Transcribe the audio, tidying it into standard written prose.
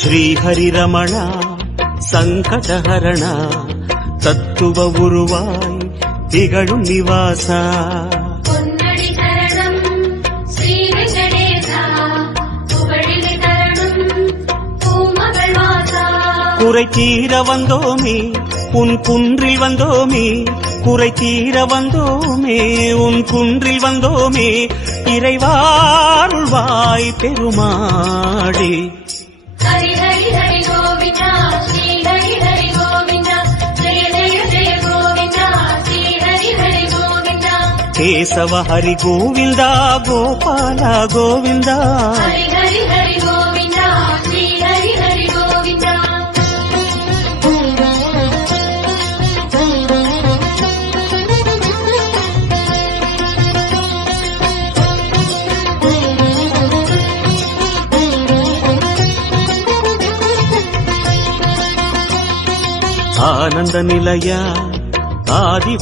ஸ்ரீஹரிரமண சங்கடஹரண தத்துவ உருவாய் திகழும் நிவாசா குறை தீர வந்தோமே உன் குன்றில் வந்தோமே குறை தீர வந்தோமே உன் குன்றில் வந்தோமே இறைவாருள்வாய் பெருமாளே ஹரி ஹரி ஹரி கோவிந்தா ஸ்ரீ ஹரி ஹரி கோவிந்தா ஜெய ஜெய ஜெய கோவிந்தா ஸ்ரீ ஹரி ஹரி கோவிந்தா கேசவ ஹரி கோவிந்தா கோபால கோவிந்தா ஹரி ஹரி ஹரி கோவிந்தா ஸ்ரீ ஹரி ஹரி கோவிந்தா ஆனந்த நிலையா ஆதி